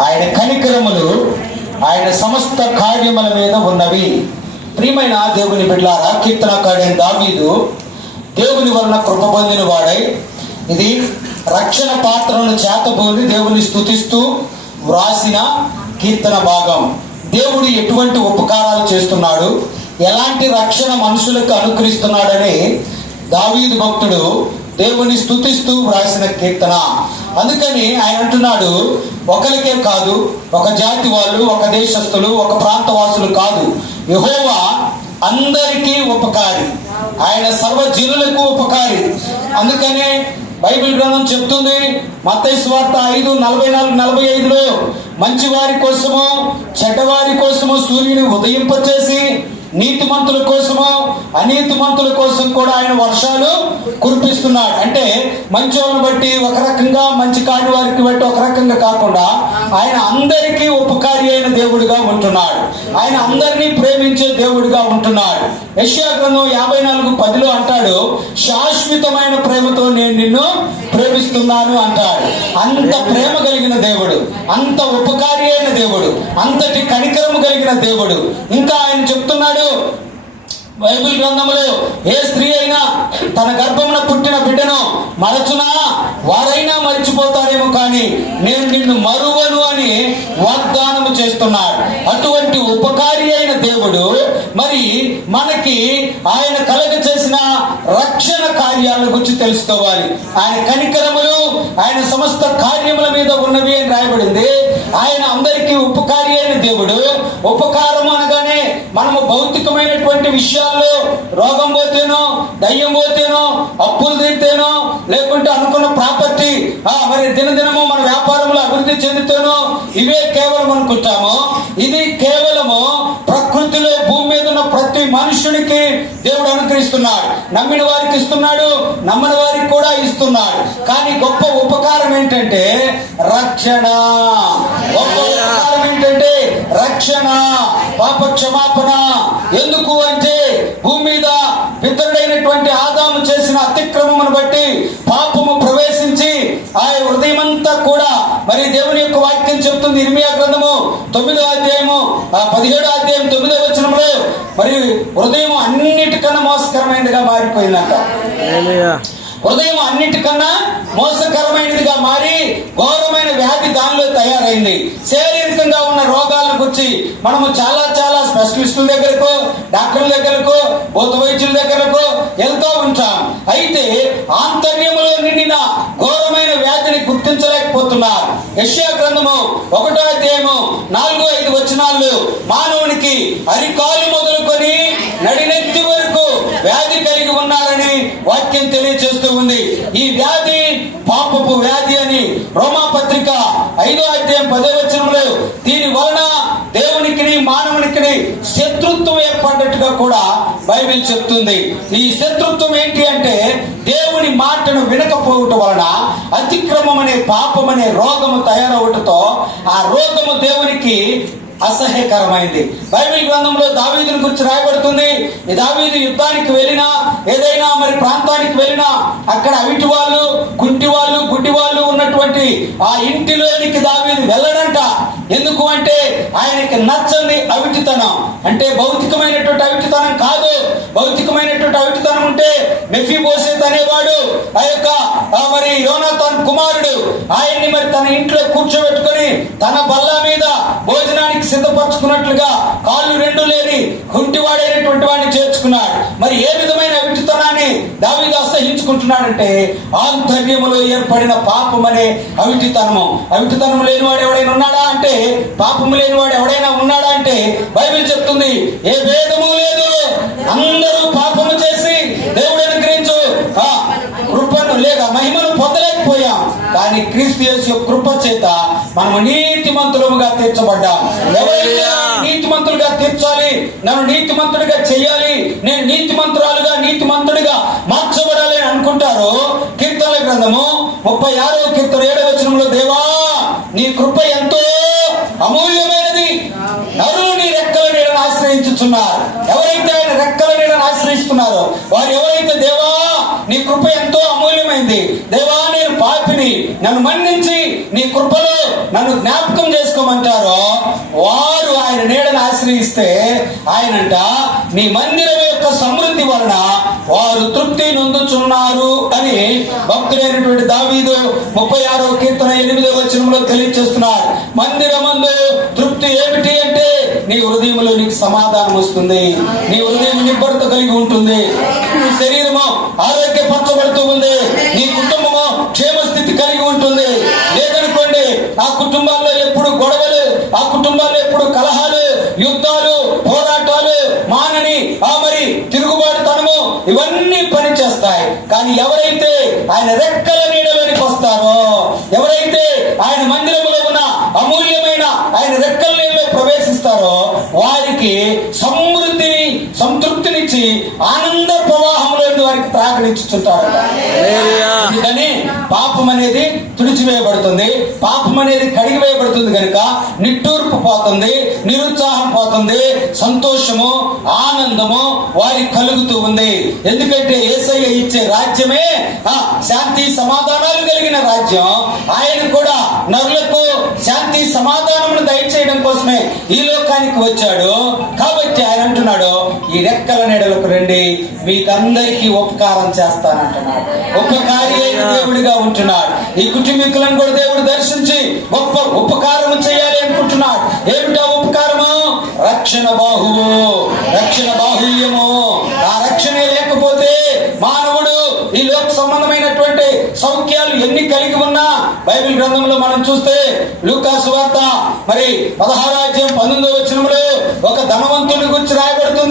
ఆయన కనికరములు ఆయన సమస్త కార్యముల మీద ఉన్నవి. ప్రియమైన దేవుని బిడ్డారా కీర్తనకాడైన దావీదు దేవుని వలన కృప పొందిన వాడై ఇది రక్షణ పాత్రను చేతబోని దేవుని స్తుతిస్తూ వ్రాసిన కీర్తన భాగం. దేవుడు ఎటువంటి ఉపకారాలు చేస్తున్నాడు? ఎలాంటి రక్షణ మనుషులకు అనుకరిస్తున్నాడని దావీదు భక్తుడు దేవుని స్థుతిస్తూ వ్రాసిన కీర్తన. అందుకని ఆయన అంటున్నాడు ఒకరికే కాదు ఒక జాతి వాళ్ళు ఒక దేశస్థులు ఒక ప్రాంతవాసులు కాదు. యహోవా అందరికీ ఉపకారి. ఆయన సర్వజనులకు ఉపకారి. అందుకనే బైబిల్ గ్రంథం చెప్తుంది మత్తయి వార్త ఐదు నలభై నాలుగు నలభై ఐదులో మంచి వారి కోసము చెడ్డవారి కోసము సూర్యుని ఉదయింపచేసి నీతి నీతిమంతుల కోసము అనీతిమంతుల కోసం కూడా ఆయన వర్షాలు కురిపిస్తున్నాడు. అంటే మంచి వాళ్ళని బట్టి ఒక రకంగా మంచి కాని వారికి బట్టి ఒక రకంగా కాకుండా ఆయన అందరికీ ఉపకారి అయిన దేవుడిగా ఉంటున్నాడు. ఆయన అందరినీ ప్రేమించే దేవుడిగా ఉంటున్నాడు. యశ్యా గ్రంథం యాభై నాలుగు పదిలో అంటాడు శాశ్వతమైన ప్రేమతో నేను నిన్ను ప్రేమిస్తున్నాను అంటాడు. అంత ప్రేమ కలిగిన దేవుడు అంత ఉపకారి అయిన దేవుడు అంతటి కనికరము కలిగిన దేవుడు. ఇంకా ఆయన చెప్తున్నాడు బైబిల్ గ్రంథంలో ఏ స్త్రీ అయినా తన గర్భమున పుట్టిన బిడ్డను మరచునా? వారైనా మరిచిపోతారేమో కానీ నేను నిన్ను మరువను అని వాగ్దానము చేస్తున్నాడు అటువంటి ఉపకారి అయిన దేవుడు మరి మనకి ఆయన కలగ చేసిన రక్షణ కార్యాల గురించి తెలుసుకోవాలి. ఆయన కనికరములు ఆయన సమస్త కార్యముల మీద ఉన్నవి అని రాయబడింది. ఆయన అందరికీ ఉపకారి అయిన దేవుడు. ఉపకారము అనగా మనము భౌతికమైనటువంటి విషయాల్లో రోగం పోతేనో దయ్యం పోతేనో అప్పులు తీరితేనో లేకుంటే అనుకున్న ప్రాపర్టీ ఆ మరి దినదినము మన వ్యాపారంలో అభివృద్ధి చెందుతేనో ఇవే కేవలం అనుకుంటాము. ఇది కేవలము ప్రకృతిలో భూమి మీద ఉన్న ప్రతి మనుషునికి దేవుడు అనుగ్రహిస్తున్నాడు. నమ్మిన వారికి ఇస్తున్నాడు నమ్మని వారికి కూడా ఇస్తున్నాడు. కానీ గొప్ప ఉపకారం ఏంటంటే రక్షణ. గొప్ప ఉపకారం ఏంటంటే రక్షణ పాప క్షమాపణ ఎందుకు అంటే భూమి మీద పితరుడైనటువంటి ఆదాము చేసిన అతిక్రమమును బట్టి పాపము ప్రవేశించి ఆ హృదయమంతా కూడా మరి దేవుని యొక్క వాక్యం చెప్తుంది ఇర్మియా గ్రంథము తొమ్మిదో అధ్యాయము ఆ పదిహేడో అధ్యాయం తొమ్మిదో వచ్చినప్పుడు మరి హృదయం అన్నిటికన్నా మోసకరమైనదిగా మారిపోయిందంట. హృదయం అన్నిటికన్నా మోసకరమైనదిగా మారి ఘోరమైన వ్యాధి దానిలో తయారైంది. శారీరకంగా ఉన్న రోగాలను గురించి మనము చాలా చాలా స్పెషలిస్టుల దగ్గరకు డాక్టర్ల దగ్గరకు భూత వైద్యుల దగ్గరకు వెళ్తూ ఉంటాం. అయితే ఆంతర్యములో నిండిన ఘోరమైన వ్యాధిని గుర్తించలేకపోతున్నారు. యశ్యా గ్రంథము ఒకటో అధ్యాయము నాలుగు ఐదు వచనాలు మానవునికి అరికాలు మొదలుకొని నడినెత్తి వరకు వ్యాధి కలిగి ఉన్నారని వాక్యం తెలియజేస్తూ ఉంది. ఈ వ్యాధి పాపపు వ్యాధి అని రోమా పత్రిక ఐదో అధ్యాయం పదే వచ్చినప్పుడు దీని వలన దేవునికి మానవునికి శత్రుత్వం ఏర్పడినట్టుగా కూడా బైబిల్ చెప్తుంది. ఈ శత్రుత్వం ఏంటి అంటే దేవుని మాటను వినకపోవటం వలన అతిక్రమం అనే పాపం అనే రోగము తయారవటంతో ఆ రోగము దేవునికి అసహ్యకరమైంది. బైబిల్ గ్రంథంలో దావీదుని గురించి రాయబడుతుంది. ఈ దావీదు యుద్ధానికి వెళ్ళినా ఏదైనా మరి ప్రాంతానికి వెళ్ళినా అక్కడ అవిటి వాళ్ళు కుంటి వాళ్ళు గుడ్డి వాళ్ళు ఉన్నటువంటి ఆ ఇంటిలోనికి దావీదు వెళ్ళడంట. ఎందుకు అంటే ఆయనకి నచ్చని అవిటితనం. అంటే భౌతికమైనటువంటి అవిటితనం కాదు. భౌతికమైనటువంటి ఉంటే మెఫీ అనేవాడు ఆ యొక్క మరి యోనాథన్ కుమారుడు ఆయన్ని మరి తన ఇంట్లో కూర్చోబెట్టుకొని తన బల్ల మీద భోజనానికి సిద్ధపరచుకున్నట్లుగా కాళ్ళు రెండు లేని కుంటివాడైనటువంటి వాడిని చేర్చుకున్నాడు. మరి ఏ విధమైన అవిటితనాన్ని దావీదు అసహించుకుంటున్నాడంటే ఆంతర్యములో ఏర్పడిన పాపం అనే అవిటితనము అవిటితనం లేనివాడు ఎవడైనా ఉన్నాడా అంటే పాపము లేనివాడు ఎవడైనా ఉన్నాడా అంటే బైబిల్ చెప్తుంది ఏ భేదము లేదు. అందరూ పాపము చేసి దేవుడు అనుగ్రహించు ఆ, కృపను లేక మహిమను పొందలేకపోయాం కానీ క్రీస్తు యేసు కృప చేత మనము నీతిమంతులముగా తీర్చబడ్డాం. ఎవరైతే నీతిమంతులుగా తీర్చాలి నన్ను నీతిమంతుడిగా చేయాలి నేను నీతిమంతురాలుగా నీతిమంతుడిగా మార్చబడాలి అని అనుకుంటారో కీర్తన గ్రంథము ముప్పై ఆరో కీర్తన ఏడవ వచనంలో దేవా నీ కృప ఎంతో అమూల్యమైనది నరులు నీ రెక్కల నీడను ఆశ్రయించుచున్నారు ఎవరైతే ఆయన రెక్కల నీడను ఆశ్రయిస్తున్నారో వారు ఎవరైతే దేవా నీ కృప ఎంతో అమూల్యమైంది. దేవా నేను పాపిని. నన్ను మన్నించి నీ కృపలో నన్ను జ్ఞాపకం చేసుకోమంటారో వారు ఆయన నీడను ఆశ్రయిస్తే ఆయనంట నీ మందిరం యొక్క సమృద్ధి వలన వారు తృప్తి నొందుచున్నారు అని భక్తుడైనటువంటి దావీదు ముప్పై ఆరో కీర్తన ఎనిమిదో వచనంలో తెలియజేస్తున్నారు మందిరమందు తృప్తి ఏమిటి అంటే నీ హృదయంలో నీకు సమాధానం వస్తుంది. నీ హృదయం నిబ్బరత కలిగి ఉంటుంది. నీ శరీరము ఆరోగ్యపరచబడుతూ ఉంది. నీ కుటుంబము క్షేమ స్థితి కలిగి ఉంటుంది. లేదనుకోండి ఆ కుటుంబాల్లో ఎప్పుడు గొడవలు ఆ కుటుంబాల్లో ఎప్పుడు కలహాలు యుద్ధాలు పోరాటాలు మానని ఆ మరి తిరుగుబాటుతనము ఇవన్నీ పనిచేస్తాయి. కానీ ఎవరైతే ఆయన రెక్కల నీడలోనికి వస్తారో ఎవరైతే ఆయన మందిరంలో ఉన్న అమూల్యమైన ఆయన రెక్కల నీళ్ళలో ప్రవేశిస్తారో వారికి సమృద్ధిని సంతృప్తినిచ్చి ఆనంద ప్రవాహంలో వారికి త్రాగనిచ్చుతుంటారు అందుకని పాపం అనేది తుడిచివేయబడుతుంది. పాపం అనేది కడిగివేయబడుతుంది కనుక నిట్టూర్పు పోతుంది నిరుత్సాహం పోతుంది సంతోషము ఆనందము వారికి కలుగుతూ ఉంది. ఎందుకంటే ఏసయ్య ఇచ్చే రాజ్యమే ఆ, శాంతి సమాధానాలు కలిగిన రాజ్యం. ఆయన కూడా నరులకు శాంతి దయచేయడం కోసమే ఈ లోకానికి వచ్చాడు. కాబట్టి ఆయన అంటున్నాడు ఈ రెక్కల నీడలకు రండి మీకందరికీ ఉపకారం చేస్తానంటున్నాడు. ఉపకారి అయిన దేవుడిగా ఉంటున్నాడు. ఈ కుటుంబీకులను కూడా దేవుడు దర్శించి గొప్ప ఉపకారం చేయాలి అనుకుంటున్నాడు. ఏమిటా ఉపకారము? రక్షణ బాహువు రక్షణ బాహుల్యము. ఆ రక్షణే లేకపోతే మానవుడు ఈ లోక సంబంధమైనటువంటి సౌఖ్యాలు ఎన్ని కలిగి ఉన్నా బైబిల్ గ్రంథంలో మనం చూస్తే లూకాసు వార్త మరి పదహారాజ్యం పంతొమ్మిదో వచనములో ఒక ధనవంతుడి గురించి రాయబడుతుంది.